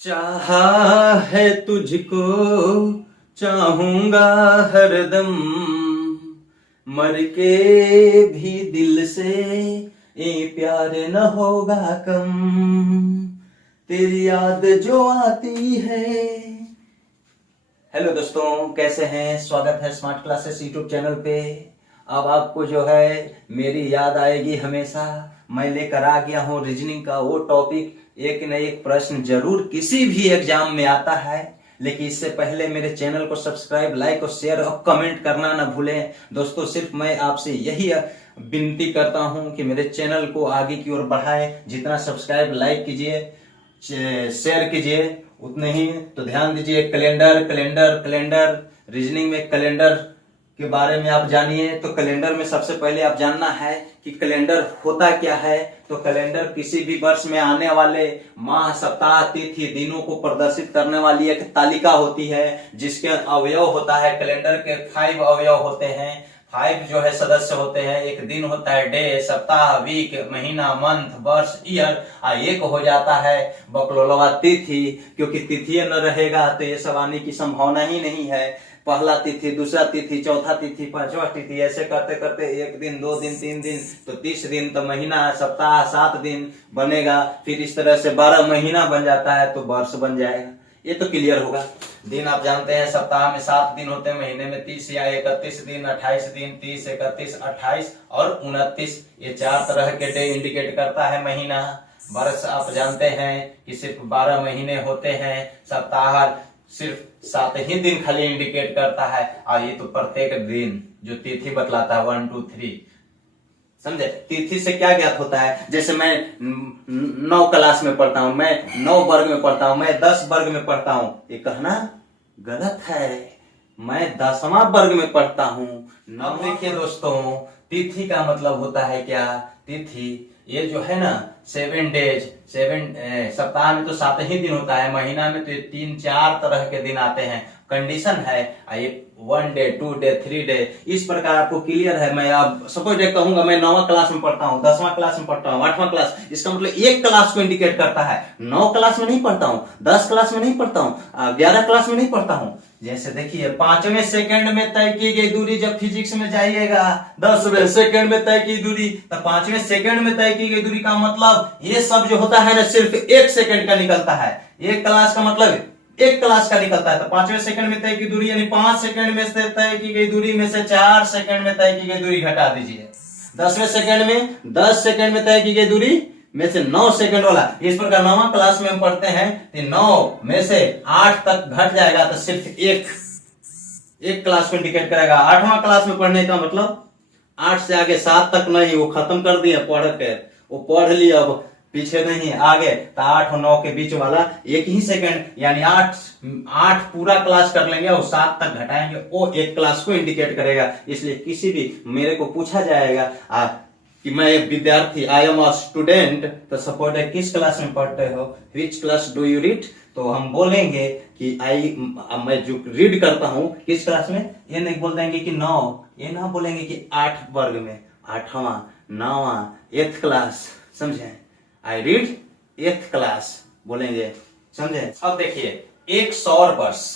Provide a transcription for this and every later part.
चाहा है तुझको चाहूंगा हरदम, मर के भी दिल से ये प्यार न होगा कम, तेरी याद जो आती है। हेलो दोस्तों, कैसे हैं? स्वागत है स्मार्ट क्लासेस यूट्यूब चैनल पे। अब आपको जो है मेरी याद आएगी हमेशा। मैं लेकर आ गया हूँ रीजनिंग का वो टॉपिक। एक न एक प्रश्न जरूर किसी भी एग्जाम में आता है, लेकिन इससे पहले मेरे चैनल को सब्सक्राइब, लाइक और शेयर और कमेंट करना ना भूलें। दोस्तों, सिर्फ मैं आपसे यही विनती करता हूं कि मेरे चैनल को आगे की ओर बढ़ाएं। जितना सब्सक्राइब, लाइक कीजिए, शेयर कीजिए, उतने ही। तो ध्यान दीजिए, कैलेंडर रीजनिंग में कैलेंडर के बारे में आप जानिए। तो कैलेंडर में सबसे पहले आप जानना है कि कैलेंडर होता क्या है। तो कैलेंडर किसी भी वर्ष में आने वाले माह, सप्ताह, तिथि, दिनों को प्रदर्शित करने वाली एक तालिका होती है, जिसके अवयव होता है। कैलेंडर के 5 अवयव होते हैं। 5 जो है सदस्य होते हैं। एक दिन होता है डे, सप्ताह, वीक, महीना, मंथ, वर्ष, ईयर। एक हो जाता है बकलोलवा तिथि, क्योंकि तिथि न रहेगा तो ये सब आने की संभावना ही नहीं है। पहला तिथि, दूसरा तिथि, चौथा तिथि, पांचवा तिथि, ऐसे करते करते 1 दिन, 2 दिन, 3 दिन, तो 30 दिन, तो महीना, सप्ताह, 7 दिन बनेगा। फिर इस तरह से 12 महीना बन जाता है, तो वर्ष बन जाएगा। ये तो क्लियर होगा। दिन आप जानते हैं, सप्ताह में 7 दिन होते हैं, महीने में 30 या 31 दिन, 28 दिन, 30, 31, 28 और 29। ये 4 तरह के डे इंडिकेट करता है महीना। वर्ष आप जानते हैं कि सिर्फ 12 महीने होते हैं। सप्ताह सिर्फ 7 ही दिन खाली इंडिकेट करता है। और ये तो प्रत्येक दिन जो तिथि बतलाता है 1, 2, 3, समझे? तिथि से क्या ज्ञात होता है? जैसे मैं 9 क्लास में पढ़ता हूं, मैं 9 वर्ग में पढ़ता हूं, मैं 10 वर्ग में पढ़ता हूं, ये कहना गलत है। मैं 10वां वर्ग में पढ़ता हूं। अब देखिए दोस्तों, तिथि का मतलब होता है क्या? तिथि ये जो है ना 7 डेज, 7 सप्ताह में तो 7 ही दिन होता है, महीना में तो 3-4 तरह के दिन आते हैं। कंडीशन है ये 1 डे, 2 डे, 3 डे, इस प्रकार आपको क्लियर है। मैं अब सपोज डे कहूंगा, मैं 9वां क्लास में पढ़ता हूँ, 10वां क्लास में पढ़ता हूँ, 8वां क्लास, इसका मतलब एक क्लास को इंडिकेट करता है। 9 क्लास में नहीं पढ़ता हूँ, 10 क्लास में नहीं पढ़ता हूँ, 11 क्लास में नहीं पढ़ता हूँ। जैसे देखिए, 5वें सेकंड में तय की गई दूरी, जब फिजिक्स में जाइएगा 10वें सेकंड में तय की दूरी, तो 5वें सेकंड में तय की गई दूरी का मतलब ये सब जो होता है ना, सिर्फ 1 सेकंड का निकलता है। एक क्लास का मतलब 1 क्लास का निकलता है। तो 5वें सेकंड में तय की दूरी यानी 5 सेकंड में से तय की गई दूरी में से 4 सेकंड में तय की गई दूरी घटा दीजिए। 10वें सेकंड में 10 सेकंड में तय की गई दूरी में से 9 सेकंड वाला, इस प्रकार 9वां क्लास में हम पढ़ते हैं तो 9 में से 8 तक घट जाएगा, तो सिर्फ एक क्लास को इंडिकेट करेगा। 8वां क्लास में पढ़ने का मतलब 8 से आगे 7 तक नहीं, वो खत्म कर दिया पढ़ के, वो पढ़ लिया, अब पीछे नहीं आगे। तो 8 और 9 के बीच वाला 1 ही सेकंड, यानी 8 पूरा क्लास कर लेंगे और 7 तक घटाएंगे, वो 1 क्लास को इंडिकेट करेगा। इसलिए किसी भी मेरे को पूछा जाएगा कि मैं एक विद्यार्थी, आई एम अ स्टूडेंट, तो सपोज किस क्लास में पढ़ते हो, which class do you read, तो हम बोलेंगे कि मैं जो रीड करता हूं किस क्लास में। ये नहीं बोल देंगे कि 9, ये ना बोलेंगे कि 8 वर्ग में, 8वां, 9वां, 8th क्लास, समझे? आई रीड 8th क्लास बोलेंगे, समझे? अब देखिए, एक सौर वर्ष,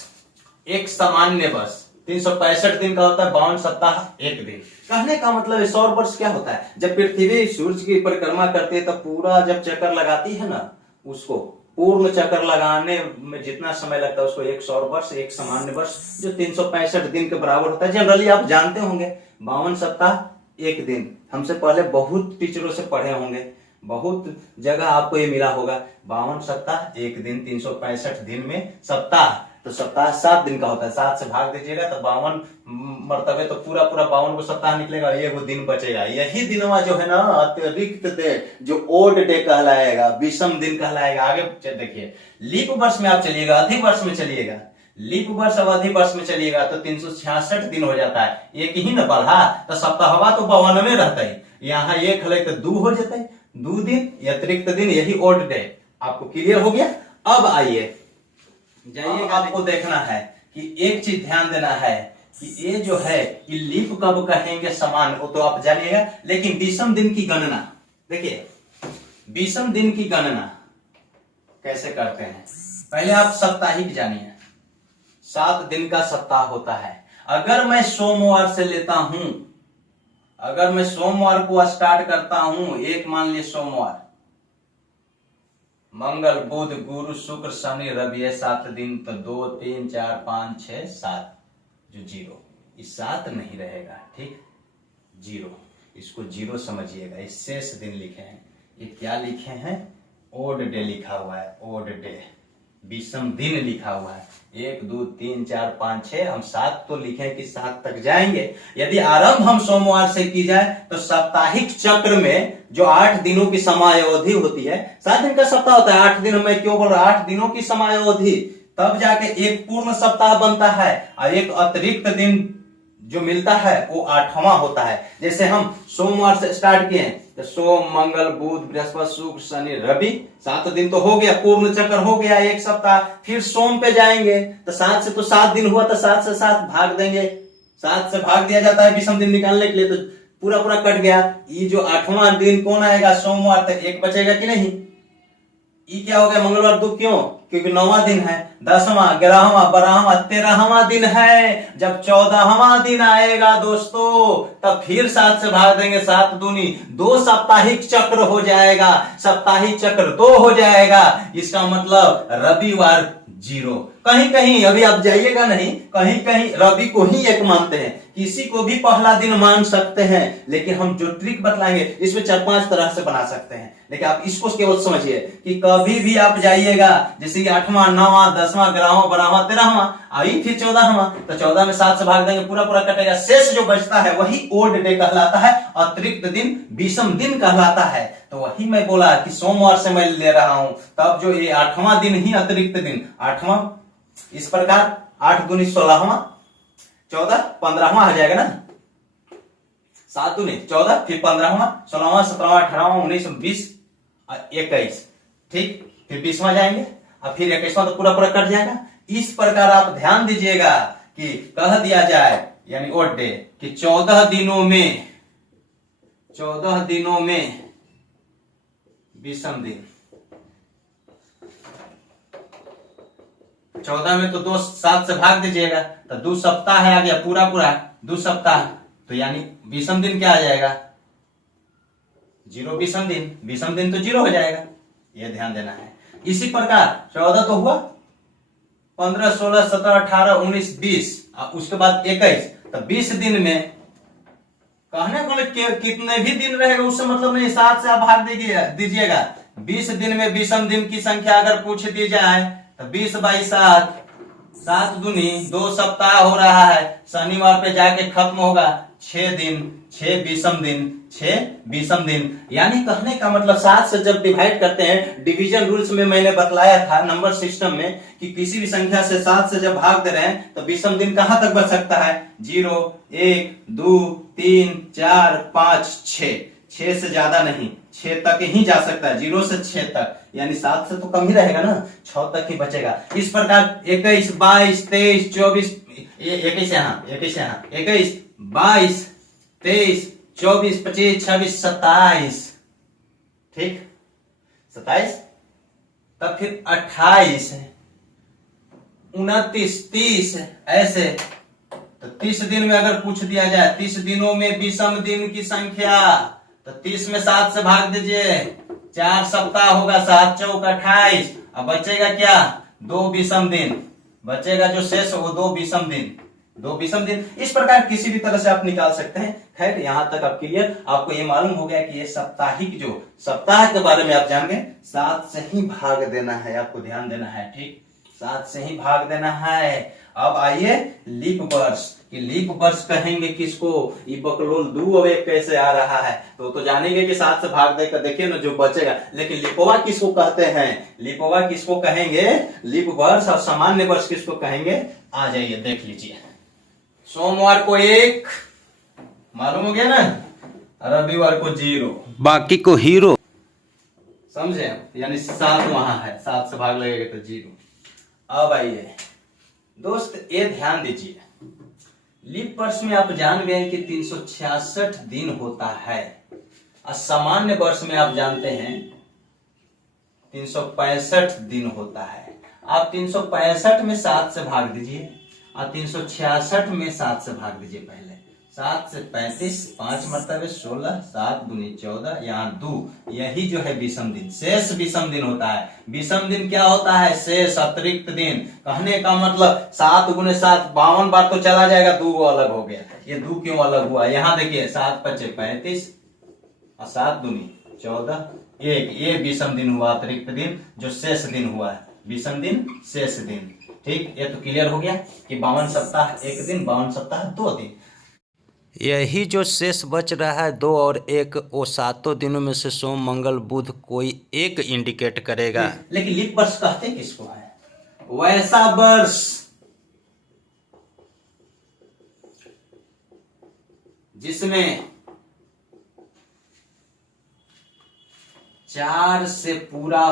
एक सामान्य वर्ष 365 दिन का होता है, 52 सप्ताह 1 दिन। कहने का मतलब सौर वर्ष क्या होता है? जब पृथ्वी सूर्य की परिक्रमा करती है, तब पूरा जब चक्कर लगाती है ना, उसको पूर्ण चक्कर लगाने में जितना समय लगता है, उसको एक सौर वर्ष, एक सामान्य वर्ष, जो 365 दिन के बराबर होता है। जनरली आप जानते होंगे 52 सप्ताह 1 दिन, हमसे पहले बहुत टीचरों से पढ़े होंगे, बहुत जगह आपको ये मिला होगा। 52 सप्ताह 1 दिन, 365 दिन में सप्ताह, तो सप्ताह 7 दिन का होता है। 7 से भाग दीजिएगा तो 52 मरतबे, तो पूरा 52 को सप्ताह निकलेगा, ये वो दिन बचेगा। यही दिनवा जो है ना अतिरिक्त डे, जो ओड डे कहलाएगा, विषम दिन कहलाएगा। आगे देखिए, लीप वर्ष में आप चलिएगा, अधिक वर्ष में चलिएगा, लीप वर्ष और अधिक वर्ष में चलिएगा तो 366 दिन हो जाता है। एक ही न बढ़ा तो सप्ताहवा तो 52 रहता है, यहाँ 1 हले तो 2 हो जाता है, 2 दिन अतिरिक्त दिन, यही ओड डे। आपको क्लियर हो गया? अब आइए जाइएगा, आपको देखना है कि एक चीज ध्यान देना है कि ये जो है कि लीप कब कहेंगे समान, वो तो आप जानिएगा। लेकिन विषम दिन की गणना देखिए, विषम दिन की गणना कैसे करते हैं। पहले आप साप्ताहिक जानिए। 7 दिन का सप्ताह होता है। अगर मैं सोमवार से लेता हूं, अगर मैं सोमवार को स्टार्ट करता हूं, एक मान लीजिए सोमवार, मंगल बुध गुरु शुक्र शनि रवि, 7 दिन, तो 2 3 4 5 6 7, जो जीरो, इस 7 नहीं रहेगा, ठीक, जीरो, इसको जीरो समझिएगा। इस शेष दिन लिखे हैं, ये क्या लिखे हैं, ओड डे लिखा हुआ है, ओड डे, विषम दिन लिखा हुआ है। 1 2 3 4 5 6, हम 7 तो लिखे कि 7 तक जाएंगे। यदि आरंभ हम सोमवार से की जाए तो साप्ताहिक चक्र में जो 8 दिनों की समयावधि होती है, 7 दिन का सप्ताह होता है, 8 दिन मैं क्यों बोल रहा, 8 दिनों की समयावधि, तब जाके एक पूर्ण सप्ताह बनता है, और एक अतिरिक्त दिन जो मिलता है वो 8वां होता है। जैसे हम सोमवार से स्टार्ट किए हैं, तो सोम मंगल बुध बृहस्पति शुक्र शनि रवि, 7 दिन तो हो गया, पूर्ण चक्र हो गया, एक सप्ताह। फिर सोम पे जाएंगे तो 7 से तो 7 दिन हुआ, तो 7 से 7 भाग देंगे, 7 से भाग दिया जाता है विषम दिन निकालने के लिए, तो पूरा पूरा कट गया। ये जो 8वां दिन कौन आएगा, सोमवार, तक एक बचेगा कि नहीं, ये क्या हो गया, मंगलवार दो, क्यों, क्योंकि 9वां दिन है, 10वां 11वां 12वां 13वां दिन है। जब 14वां दिन आएगा दोस्तों, तब फिर 7 से भाग देंगे, 7 दूनी 2, साप्ताहिक चक्र हो जाएगा, साप्ताहिक चक्र 2 हो जाएगा। इसका मतलब रविवार जीरो। कहीं कहीं अभी आप जाइएगा नहीं, कहीं कहीं रवि को ही एक मानते हैं, किसी को भी पहला दिन मान सकते हैं, लेकिन हम जो ट्रिक बतलाएंगे इसमें 4-5 तरह से बना सकते हैं। लेकिन आप इसको केवल समझिए कि कभी भी आप जाइएगा, जैसे कि 8वां 9वां 10वां 11वां 12वां 13वां आई, फिर 14वां, तो 14 में 7 से भाग देंगे, पूरा पूरा कटेगा, शेष जो बचता है वही ओड डे कहलाता है, अतिरिक्त दिन विषम दिन कहलाता है। तो वही मैं बोला कि सोमवार से मैं ले रहा हूं, तब जो ये 8वां दिन ही अतिरिक्त दिन, 8वां, इस प्रकार 8 दूनी 16वां, 14 15वां आ जाएगा ना, 7 दूनी 14, फिर 15वां 16वां 17वां 18वां 19 20 21, ठीक, फिर 20वां जाएंगे, और फिर 21वां तो पूरा पूरा कट जाएगा। इस प्रकार आप ध्यान दीजिएगा कि कह दिया जाए, यानी ओड डे, कि 14 दिनों में, 14 दिनों में विषम दिन, 14 में तो 2 7 से भाग दीजिएगा, तो 2 सप्ताह है, आ गया पूरा पूरा 2 सप्ताह, तो यानी विषम दिन क्या आ जाएगा, जीरो विषम दिन, विषम दिन तो जीरो हो जाएगा, यह ध्यान देना है। इसी प्रकार 14 तो हुआ, 15 16 17 18 19 20, उसके बाद 21, तो 20 दिन में कहने को कितने भी दिन रहेगा उससे मतलब नहीं, 7 से आप भाग दीजिएगा। 20 दिन में विषम दिन की संख्या अगर पूछ दी जाए तो 20 बाई 7, 7 दूनी 2 सप्ताह हो रहा है, शनिवार पे जाके खत्म होगा, 6 दिन, 6 विषम दिन, 6 विषम दिन। यानी कहने का मतलब 7 से जब डिवाइड करते हैं, डिवीजन रूल्स में मैंने बतलाया था नंबर सिस्टम में, कि किसी भी संख्या से 7 से जब भाग दे रहे हैं तो विषम दिन कहां तक बच सकता है, 0 1 2 3 4 5 6, 6 से ज्यादा नहीं, 6 तक ही जा सकता है, 0 से 6 तक, यानी 7 से तो कम ही रहेगा ना, 6 तक ही बचेगा। इस प्रकार 21 22 23 24, 21 यहाँ 21 यहाँ 21 22 23 24 25 26 27, ठीक, 27, तब फिर 28 29 30, ऐसे। तो 30 दिन में अगर पूछ दिया जाए, 30 दिनों में विषम दिन की संख्या, तो 30 में 7 से भाग दीजिए, 4 सप्ताह होगा, 7 चौक 28, अब बचेगा क्या, 2 विषम दिन बचेगा, जो शेष वो 2 विषम दिन, 2 विषम दिन। इस प्रकार किसी भी तरह से आप निकाल सकते हैं। खैर यहां तक आप क्लियर, आपको ये मालूम हो गया कि ये साप्ताहिक, जो सप्ताह के बारे में आप जान गए, 7 से ही भाग देना है, आपको ध्यान देना है, ठीक, 7 से ही भाग देना है। अब आइए लीप वर्ष, कि लीप वर्ष कहेंगे किसको, ये बकलोल 2 अब 1 कैसे आ रहा है, तो जानेंगे कि 7 से भाग देकर, देखिए ना जो बचेगा। लेकिन लिपोवा किसको कहते हैं, लिपोवा किसको कहेंगे, लीप वर्ष, और सामान्य वर्ष किसको कहेंगे, आ जाइए देख लीजिए। सोमवार को 1 मालूम हो गया ना, रविवार को 0, बाकी को हीरो, समझे, यानी 7 वहां है, 7 से भाग लगेगा तो 0। अब आइए दोस्त, ये ध्यान दीजिए, लीप वर्ष में आप जान गए कि 366 दिन होता है, और सामान्य वर्ष में आप जानते हैं 365 दिन होता है। आप 365 में 7 से भाग दीजिए और 366 में 7 से भाग दीजिए। पहले 7 से 35, 5 मरतबे 16, 7 दूनी 14, यहाँ 2, यही जो है विषम दिन, शेष विषम दिन होता है। विषम दिन क्या होता है? शेष अतिरिक्त दिन। कहने का मतलब 7 गुने 7 52 बार तो चला जाएगा, 2 अलग हो गया। ये 2 क्यों अलग हुआ? यहाँ देखिए 7 पचे 35 और 7 दूनी 14, ये विषम दिन हुआ, अतिरिक्त दिन जो शेष दिन हुआ है, विषम दिन शेष दिन। ठीक, ये तो क्लियर हो गया कि 52 सप्ताह 1 दिन, 52 सप्ताह 2 दिन। यही जो शेष बच रहा है 2 और 1, वो 7 दिनों में से सोम मंगल बुध कोई एक इंडिकेट करेगा। लेकिन लीप वर्ष कहते किसको है? वैसा वर्ष जिसमें 4 से पूरा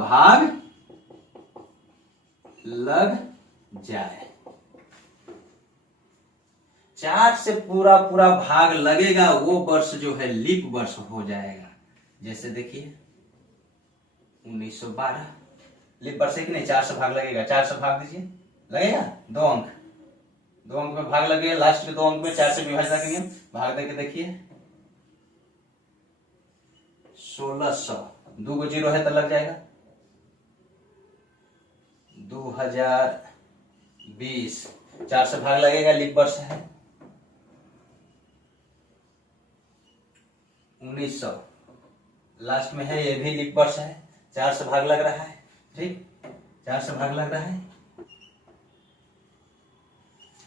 भाग लग जाए। 4 से पूरा भाग लगेगा, वो वर्ष जो है लीप वर्ष हो जाएगा। जैसे देखिए 1912 लीप वर्ष है कि नहीं? 4 से भाग लगेगा, 4 से भाग दीजिए, लगेगा 2 अंक, 2 अंक में भाग लगेगा, लास्ट के 2 अंक में 4 से विभाजन करेंगे, भाग देके देखिए 1600, 2 को 0 है तो लग जाएगा 2020, 4 से भाग लगेगा, लीप वर्ष है। 1900 लास्ट में है, ये भी लीप वर्ष है, 4 से भाग लग रहा है। ठीक, 4 से भाग लग रहा है,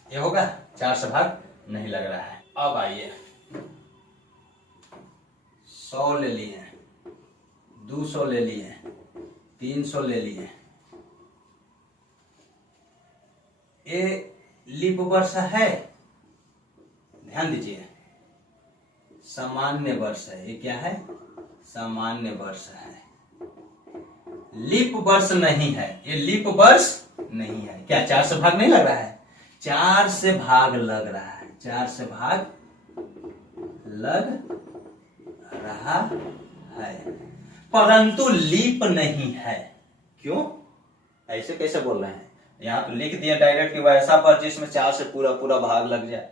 ये होगा, 4 से भाग नहीं लग रहा है। अब आइए 100 ले लिए, 200 ले लिए, 300 ले लिए, ये लीप वर्ष है। ध्यान दीजिए, सामान्य वर्ष है। ये क्या है? सामान्य वर्ष है, लीप वर्ष नहीं है। ये लीप वर्ष नहीं है। क्या 4 से भाग नहीं लग रहा है? 4 से भाग लग रहा है, 4 से भाग लग रहा है, परंतु लीप नहीं है। क्यों? ऐसे कैसे बोल रहे हैं? यहाँ तो लिख दिया डायरेक्ट कि वैसा वर्ष जिसमें 4 से पूरा भाग लग जाए।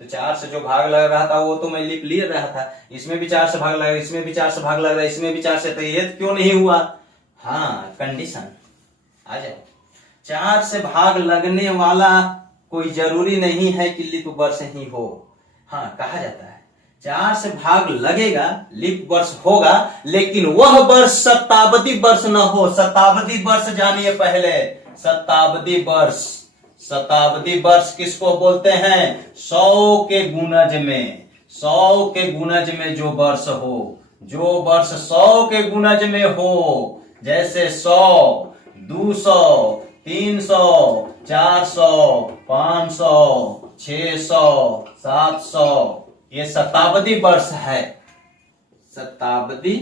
तो 4 से जो भाग लग रहा था वो तो मैं लिप ले रहा था, इसमें भी 4 से भाग लग रहा है, इसमें भी 4 से भाग लग रहा है, इसमें भी 4 से, तो ये क्यों नहीं हुआ? हाँ, कंडीशन आ जाए। 4 से भाग लगने वाला कोई जरूरी नहीं है कि लिप वर्ष ही हो। हाँ, कहा जाता है 4 से भाग लगेगा, लिप वर्ष होगा, लेकिन वह वर्ष शताब्दी वर्ष न हो। शताब्दी वर्ष जानिए पहले, शताब्दी वर्ष। शताब्दी वर्ष किसको बोलते हैं? 100 के गुणज में, 100 के गुणज में जो वर्ष हो, जो वर्ष 100 के गुणज में हो, जैसे 100, 200, 300, 400, 500, 600, 700, ये शताब्दी वर्ष है। शताब्दी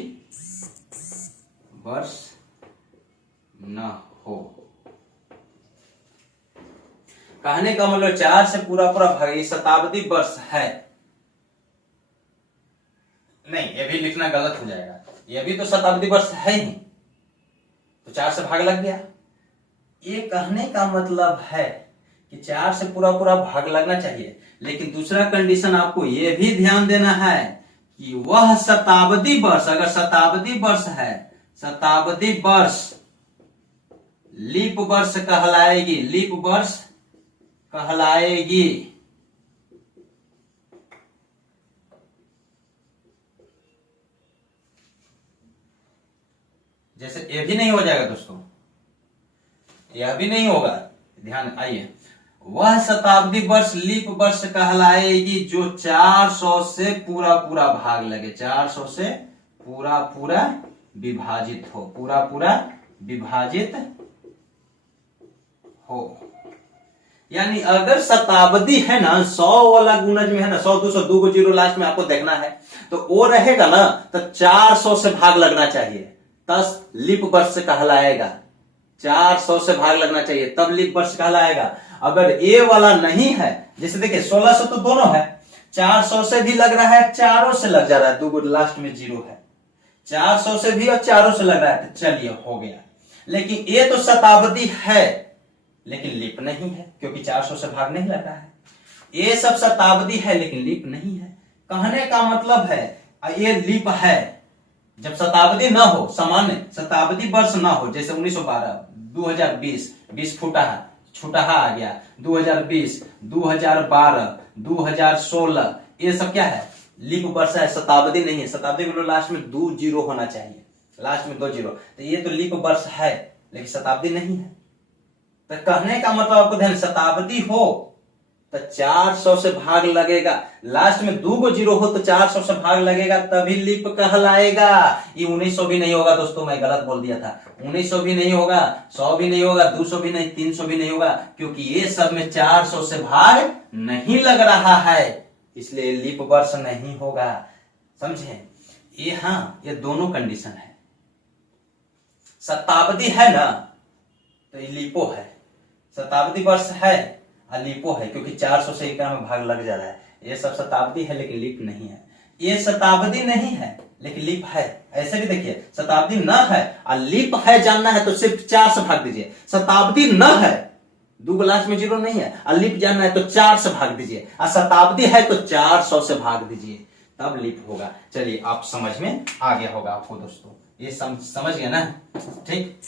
वर्ष न हो। कहने का मतलब 4 से पूरा भाग, ये शताब्दी वर्ष है। नहीं, ये भी लिखना गलत हो जाएगा, ये भी तो शताब्दी वर्ष है ही, तो 4 से भाग लग गया। ये कहने का मतलब है कि 4 से पूरा भाग लगना चाहिए, लेकिन दूसरा कंडीशन आपको ये भी ध्यान देना है कि वह शताब्दी वर्ष, अगर शताब्दी वर्ष है, शताब्दी वर्ष लीप वर्ष कहलाएगी, लीप वर्ष कहलाएगी। जैसे ये भी नहीं हो जाएगा दोस्तों, यह भी नहीं होगा, ध्यान आइए। वह शताब्दी वर्ष लीप वर्ष कहलाएगी जो 400 से पूरा भाग लगे, 400 से पूरा विभाजित हो, पूरा विभाजित हो। यानी अगर शताब्दी है ना, 100 वाला गुणज में है ना, 100, 200, 2 को 0 लास्ट में आपको देखना है, तो वो रहेगा ना, तो 400 से भाग लगना चाहिए, तब लीप वर्ष कहलाएगा। 400 से भाग लगना चाहिए तब लीप वर्ष कहलाएगा। अगर ए वाला नहीं है, जैसे देखिए 1600 तो दोनों है, 400 से भी लग रहा है, 4 से लग जा रहा है, 2 लास्ट में 0 है, 400 से भी और 400 से लग रहा है, तो चलिए हो गया। लेकिन ये तो शताब्दी है, लेकिन लीप नहीं है, क्योंकि 400 से भाग नहीं लग रहा है। ये सब शताब्दी है लेकिन लीप नहीं है। कहने का मतलब है ये लीप है जब शताब्दी ना हो, सामान्य शताब्दी वर्ष ना हो, जैसे 1912, 2020, 20 छुटहा आ गया, 2020, 2012, 2016, ये सब क्या है, लीप वर्ष है, शताब्दी नहीं है। शताब्दी बोलो लास्ट में 2 जीरो होना चाहिए, लास्ट में 2 जीरो, तो ये तो लीप वर्ष है लेकिन शताब्दी नहीं है। तो कहने का मतलब आपको ध्यान, शताब्दी हो तो 400 से भाग लगेगा, लास्ट में 2 गो जीरो हो तो 400 से भाग लगेगा, तभी लीप कहलाएगा। ये 1900 भी नहीं होगा दोस्तों, मैं गलत बोल दिया था। 1900 भी नहीं होगा, 100 भी नहीं होगा, 200 भी नहीं, 300 भी नहीं होगा, क्योंकि ये सब में 400 से भाग नहीं लग रहा है, इसलिए लीप वर्ष नहीं होगा। समझे? ये हाँ, ये दोनों कंडीशन है। शताब्दी है ना तो ये लीपो है, शताब्दी वर्ष है लीपो है, क्योंकि 400 से इक्का में भाग लग जा रहा है। ये सब शताब्दी है लेकिन लीप नहीं है। ये शताब्दी नहीं है लेकिन लीप है। ऐसे भी देखिए, शताब्दी न है और लीप है जानना है तो सिर्फ 4 से भाग दीजिए। शताब्दी न है, 2 लास्ट में जीरो नहीं है, और लीप जानना है तो 4 से भाग दीजिए, और शताब्दी है तो 400 से भाग दीजिए, तब लीप होगा। चलिए, आप समझ में आ गया होगा आपको दोस्तों, ये समझ गया ना? ठीक।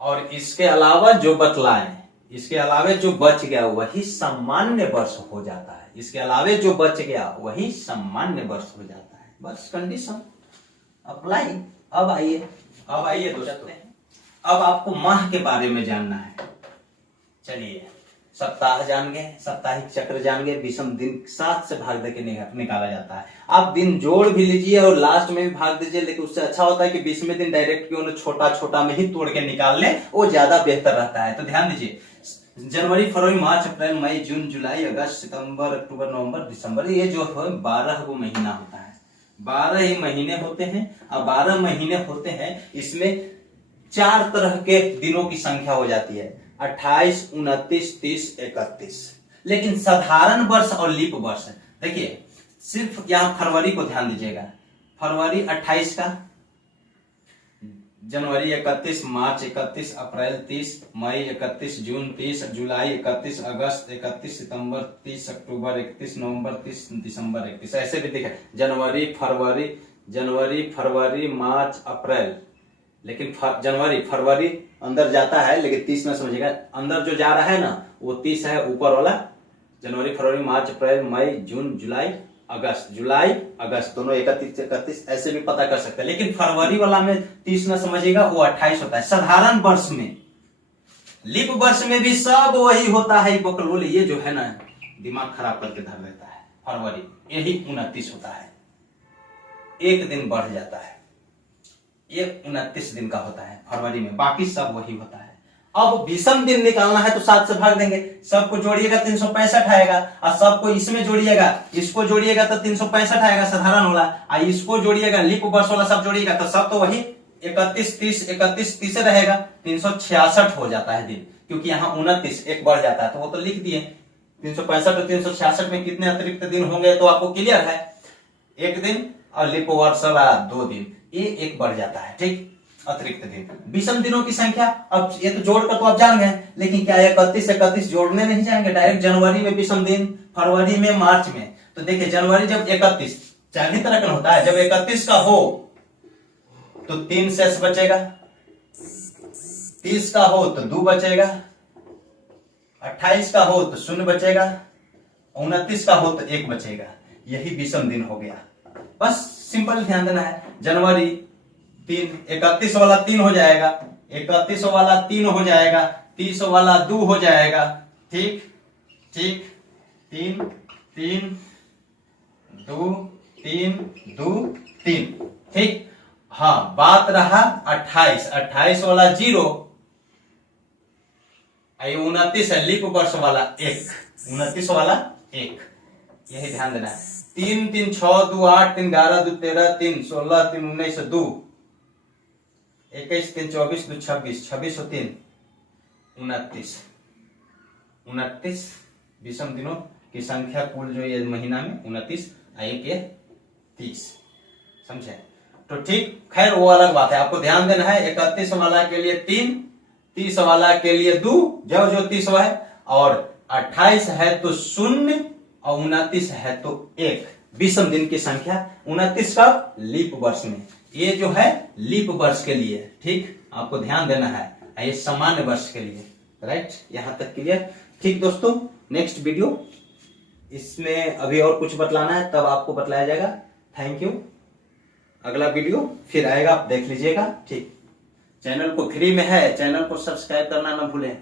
और इसके अलावा जो बतलाएं, इसके अलावे जो बच गया वही सामान्य वर्ष हो जाता है। इसके अलावे जो बच गया वही सामान्य वर्ष हो जाता है। बस कंडीशन अप्लाई। अब आइए दोस्तों, अब आपको माह के बारे में जानना है। चलिए, सप्ताह जान गए, साप्ताहिक चक्र जान गए, विषम दिन 7 से भाग देके निकाला जाता है। आप दिन जोड़ भी लीजिए और लास्ट में भी भाग दीजिए, लेकिन उससे अच्छा होता है कि 20वें दिन डायरेक्ट क्यों ना छोटा छोटा में ही तोड़ के निकाल ले, वो ज्यादा बेहतर रहता है। तो ध्यान दीजिए, जनवरी, फरवरी, मार्च, अप्रैल, मई, जून, जुलाई, अगस्त, सितंबर, अक्टूबर, नवंबर, दिसंबर, ये जो है 12 को महीना होता है। 12 ही महीने होते हैं, और 12 महीने होते हैं, इसमें 4 तरह के दिनों की संख्या हो जाती है, 28, 29, 30, 31। लेकिन साधारण वर्ष और लीप वर्ष, देखिए सिर्फ यहां फरवरी को ध्यान दीजिएगा। फरवरी 28 का, जनवरी 31, मार्च 31, अप्रैल 30, मई 31, जून 30, जुलाई 31, अगस्त 31, सितंबर 30, अक्टूबर 31, नवंबर 30, दिसंबर 31। ऐसे भी दिखे, जनवरी फरवरी मार्च अप्रैल, लेकिन जनवरी फरवरी अंदर जाता है लेकिन 30 ना समझिएगा, अंदर जो जा रहा है ना वो 30 है, ऊपर वाला जनवरी फरवरी मार्च अप्रैल मई जून जुलाई अगस्त दोनों 31 ऐसे भी पता कर सकते हैं। लेकिन फरवरी वाला में 30 ना समझिएगा, वो 28 होता है। साधारण वर्ष में, लीप वर्ष में भी सब वही होता है। बकलोल ये जो है ना, दिमाग खराब करके धर देता है। फरवरी यही 29 होता है, एक दिन बढ़ जाता है, ये 29 दिन का होता है फरवरी में, बाकी सब वही होता है। अब विषम दिन निकालना है तो 7 से भाग देंगे, सबको जोड़िएगा 365 आएगा, और सबको इसमें जोड़िएगा, इसको जोड़िएगा तो 365 आएगा साधारण वाला, और इसको जोड़िएगा लीप वर्ष वाला सब जोड़िएगा तो सब तो वही 31 30 रहेगा, 366 हो जाता है दिन, क्योंकि यहाँ 29 एक बढ़ जाता है तो वो तो लिख दिए। 365 और 366 में कितने अतिरिक्त दिन होंगे तो आपको क्लियर है, एक दिन, और लीप वर्ष वाला 2 दिन, ये एक बढ़ जाता है। ठीक, अतिरिक्त दिन। विषम दिनों की संख्या, अब ये तो जोड़कर तो आप जान गए, लेकिन क्या 31 जोड़ने नहीं जाएंगे, डायरेक्ट जनवरी में विषम दिन, फरवरी में, मार्च में। तो देखिए, जनवरी जब 31 चांदी तरह का होता है, जब 31 का हो तो 3 शेष बचेगा, 30 का हो तो 2 बचेगा, 28 का हो तो 0 बचेगा, 29 का हो तो 1 बचेगा। यही विषम दिन हो गया। बस सिंपल ध्यान देना है। जनवरी 3, 31 वाला 3 हो जाएगा, 31 वाला 3 हो जाएगा, 30 वाला 2 हो जाएगा। ठीक, 3 3 2 3 ठीक। हाँ, बात रहा 28 वाला 0, 29 है लीप वर्ष वाला 1, 29 वाला 1, यही ध्यान देना है। 3 3 6 2 8 3 11 2 13 3 16 3 19 2 21 3 24 2 26 26 और 3 29 विषम दिनों की संख्या कुल जो ये महीना में 29, 1 30। समझे? तो ठीक, खैर वो अलग बात है, आपको ध्यान देना है 31 वाला के लिए 3, 30 वाला के लिए 2, जो 30 है, और 28 है तो 0 और 29 है तो 1, विषम दिन की संख्या। 29 का लीप वर्ष में, ये जो है लीप वर्ष के लिए, ठीक, आपको ध्यान देना है, ये सामान्य वर्ष के लिए, राइट, यहां तक क्लियर। ठीक दोस्तों, नेक्स्ट वीडियो इसमें अभी और कुछ बतलाना है तब आपको बतलाया जाएगा। Thank you. अगला वीडियो फिर आएगा, आप देख लीजिएगा। ठीक, चैनल को फ्री में है, चैनल को सब्सक्राइब करना ना भूलें।